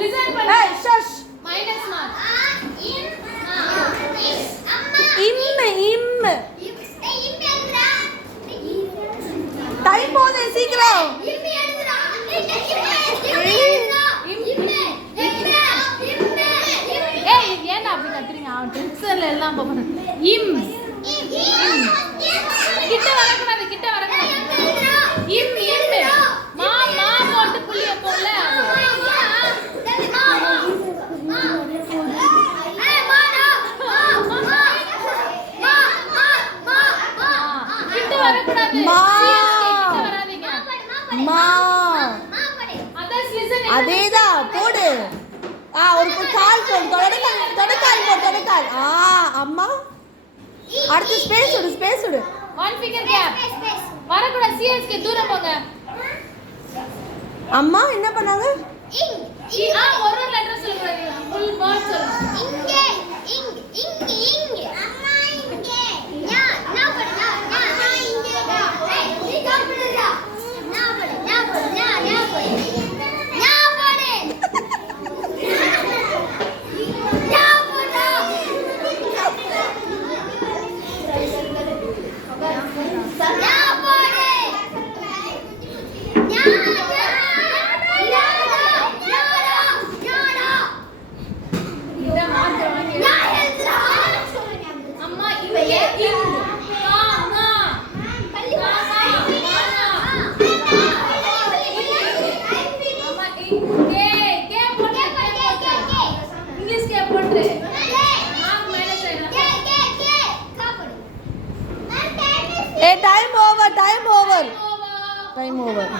listen பண்ணு ஏய் ஷஷ் minus mark இம் time போகுது சீக்கிரம் ஏய் ஏன்டா அப்படி கத்துறீங்க அவன் டென்ஷன்ல எல்லாம் போறான் இம் கிட்ட வரக்கூடாது இம் மா போட்டு புள்ளிய போல கிட்ட வரக்கூடாது மா கிட்ட வராதீங்க மா அதர்ஸ் லிசன் அதேதான் போடு ஒரு கால் போடு தொடக்கால் அம்மா அடுத்து ஸ்பேஸ் விடு ஒன் ஃபிங்கர் கேப் வரக்கூடாது சிஎஸ்கே தூரம் போங்க அம்மா என்ன பண்ணாங்க ஒரு லெட்டர் சொல்லுங்க ஃபுல் வேர்ட் சொல்லுங்க அம்மா இங்கே நான் படு டைம் ஓவர்